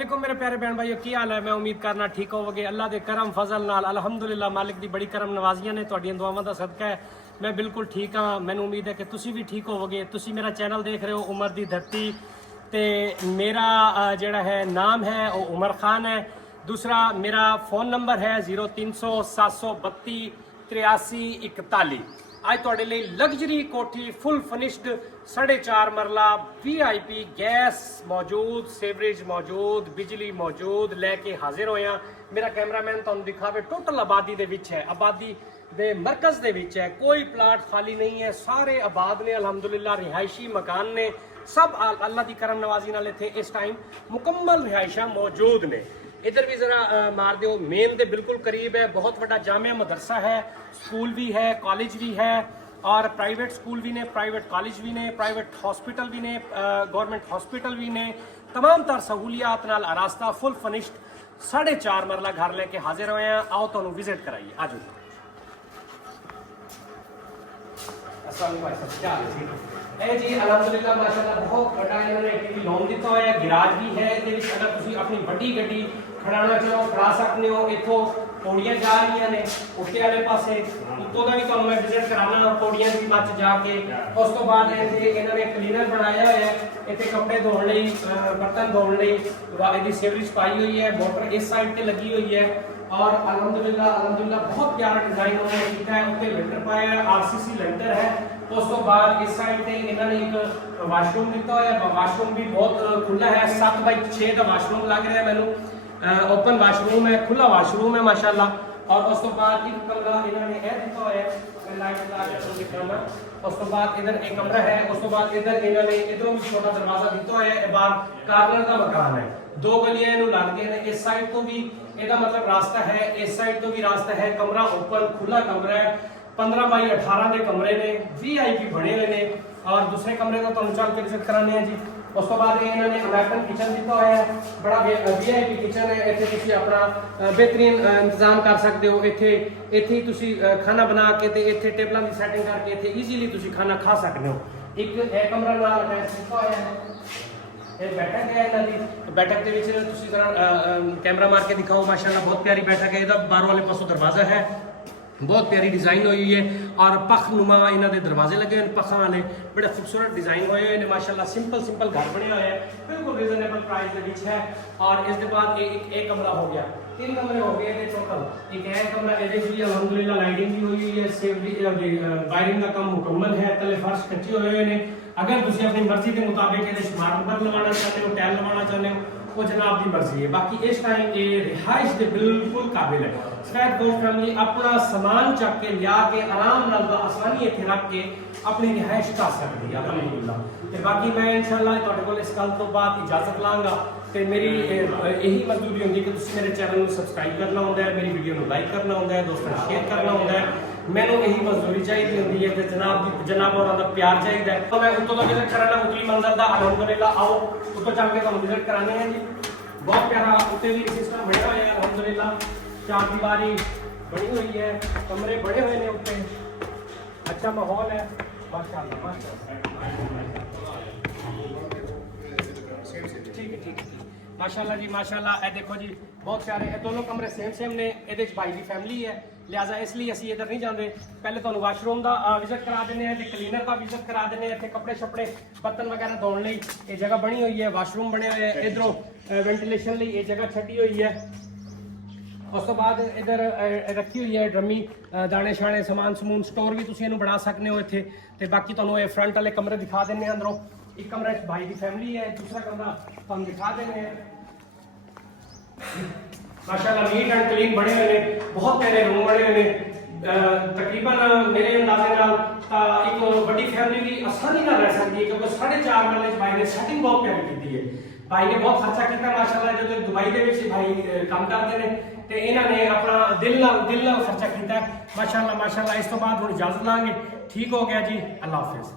देखो मेरे प्यारे बहन भाइयों की हाल है। मैं उम्मीद करना ठीक होवोगे। अल्लाह के करम फजल नाल अलहमदुलिल्लाह मालिक दी बड़ी करम नवाजियां ने तुहाडियां दुआवां दा सदका है। मैं बिल्कुल ठीक हाँ। मैनूं उम्मीद है कि तुसी भी ठीक होवोगे। तुसी मेरा चैनल देख रहे हो उमर दी धरती ते मेरा जिहड़ा है नाम है वो उमर खान है। दूसरा मेरा फ़ोन नंबर है 0300 732 8341। आज तुहाडे लई लग्जरी कोठी फुल फनिश्ड 4.5 मरला VIP गैस मौजूद, सेवरेज मौजूद, बिजली मौजूद लैके हाजिर होया। मेरा कैमरामैन तुहानूं दिखावे टोटल आबादी दे विच है, आबादी दे मरकज़ दे विच है। कोई प्लाट खाली नहीं है, सारे आबाद ने अल्हम्दुलिल्लाह। रिहायशी मकान ने सब अल्लाह की करम नवाजी नाल इत्थे इस टाइम मुकम्मल रिहायशा मौजूद ने। इधर भी जरा मार दो, मेन दे बिल्कुल करीब है। बहुत बड़ा जामिया मदरसा है, स्कूल भी है, कॉलेज भी है और प्राइवेट स्कूल भी ने, प्राइवेट कॉलेज भी ने, प्राइवेट हॉस्पिटल भी ने, गवर्नमेंट हॉस्पिटल भी ने। तमाम तर सहूलियात नाल आरास्ता फुल फनिश्ड 4.5 मरला घर लेके हाजिर हुए हैं। आओ तुहानूं विजिट कराइए। आज जी अलहमदुलिल्लाह माशाअल्लाह बहुत बड़ा इन्होंने टीवी लॉन दिता हुआ है। गिराज भी है। अगर तुम अपनी बड़ी गड्डी खड़ाना चाहो खड़ा सकते हो। इतों पौड़ियां जा रही ने उत्ते वाले पासे, उत्तों का भी तुहानूं मैं विजिट कराना पौड़ियां भी मच जाके। उस तो बाद इन्होंने क्लीनर बनाया हुआ है। इतने कपड़े धोने लई, बर्तन धोने लई इसकी सीवरेज पाई हुई है। मोटर इस साइड पे लगी हुई है और अल्हम्दुलिल्लाह बहुत प्यारा डिजाइन उन्होंने किया है। उत्ते लेंटर पाया है, RCC लेंटर है। उस तो बाद इस साइड पे इन्होंने एक वाशरूम दिता हुआ है। वाशरूम भी बहुत खुला है, 7x6 का वाशरूम लग रहा है मैनू। ओपन वाशरूम है, खुला वाशरूम है माशाल्लाह। और उस तो बाद एक कमरा इन्होंने यह दिता हुआ है, लाइट लगा के दिखाना। उस तो बाद इधर एक कमरा है। उस तो बाद इधर इन्होंने इधरों भी छोटा दरवाजा दिता हुआ है। बाहर कार्नर का मकान है, 2 गलियां इन्हों लगते हैं। इस साइड तो भी ਇਹਦਾ मतलब रास्ता है, इस साइड तो भी रास्ता है। कमरा ओपन खुला कमरा है, 15x18 के कमरे ने, VIP बने हुए ने। और दूसरे कमरे का तुहानूं चल के विजिट कराने हैं जी। उस तो बाद इन्होंने अमेरिकन किचन दिता हुआ है, बड़ा VIP किचन है। इत्थे तुसीं अपना बेहतरीन इंतजाम कर सकते हो। इत्थे ही तुसीं खाना बना के ते इत्थे टेबलों की सैटिंग करके इत्थे ईजीली तुसीं खाना खा सकते हो। एक कमरा नाल अटैच दिता हुआ है। बैठक है इन्हों की, बैठक के जरा कैमरा मार के दिखाओ। माशाल्लाह बहुत प्यारी बैठक है। इधर बाहर वाले पासों दरवाजा है, बहुत प्यारी डिजाइन हुई है। और पख नुमा इन्हों के दरवाजे लगे हुए, पखा वाले बड़े खूबसूरत डिजाइन हुए हैं माशाल्लाह। सिंपल घर बने हुए हैं, बिल्कुल रिजनेबल प्राइस के बीच है। और इसके बाद एक कमरा हो गया, 3 कमरे हो गए टोटल। एक है कमरा भी अलहमदुलिल्लाह लाइटिंग भी हुई है, वायरिंग का काम मुकम्मल है। तले फर्श कच्चे हुए हैं। अगर तुम अपनी मर्जी के मुताबिक स्मार्ट लगवाना चाहते हो, टैल लगवाना चाहते हो, वो जनाब की मर्जी है। बाकी इस टाइम ये रिहाइश के बिल्कुल काबिल है। शायद कोई फैमिली अपना सामान चक के लिया के आराम नाल आसानी इत्थे रख के अपनी रिहाइश कर सकती है अल्हम्दुलिल्लाह। बाकी मैं इंशाअल्लाह तुहाडे कोल इस गल तो बाद इजाजत लांगा। तो मेरी यही मजबूरी होंगी कि तुम मेरे चैनल को सबसक्राइब करना होंगे, मेरी वीडियो को लाइक करना होंगे, दोस्तों को शेयर करना होंगे। मैनू यही मजदूरी चाहिए होंगी है कि जनाब और प्यार चाहिए। तो मैं उत्तों का विजिट कराना उतली मंजिल का अल्हम्दुलिल्लाह। आओ उत्तर चल के तुहानूं विजिट कराने हैं जी। बहुत प्यारा उत्ते भी सिस्टम बना हुआ है अल्हम्दुलिल्लाह। 4 दीवारी बनी हुई है, कमरे बड़े हुए हैं उत्ते, अच्छा माहौल है माशाअल्लाह ठीक है माशाल्लाह जी माशाल्लाह। ए देखो जी बहुत प्यारे है, दोनों कमरे सेम ने। ये भाई की फैमिली है, लिहाजा इसलिए असीं इधर नहीं जाते। पहले तुहानूं वाशरूम का विजिट करा देने हैं, क्लीनर का विजिट करा देने हैं। इत्थे कपड़े शपड़े बर्तन वगैरह धोने लई ये जगह बनी हुई है, वाशरूम बने हुए हैं। इधरों वेंटिलेशन लई ये जगह छड्डी हुई है। उस तो बाद इधर रखी हुई है ड्रमी, दाने शाने समान समून स्टोर भी तुसीं इहनूं बना सकते हो इत्थे। ते बाकी तुहानूं ये फ्रंट वाले कमरे दिखा देने हैं। अंदरों एक कमरा भाई की फैमिली है, दूसरा कमरा तुहानूं दिखा देने हैं। माशाल्लाह नीट एंड क्लीन बने हुए हैं, बहुत प्यारे रूम बने हुए हैं। तकरीबन मेरे अंदाजे नाल एक बड़ी फैमिली भी आसानी नाल रह सकती है, क्योंकि 4.5 मरले भाई ने सेटिंग बहुत प्यारी की है। भाई ने बहुत खर्चा किया माशाल्लाह। जो दुबई के भाई काम करते हैं तो इन्होंने अपना दिल नाल खर्चा किया माशाल्लाह। इस तो बाद हुण इजाजत लांगे। ठीक हो गया जी, अल्लाह हाफिज़।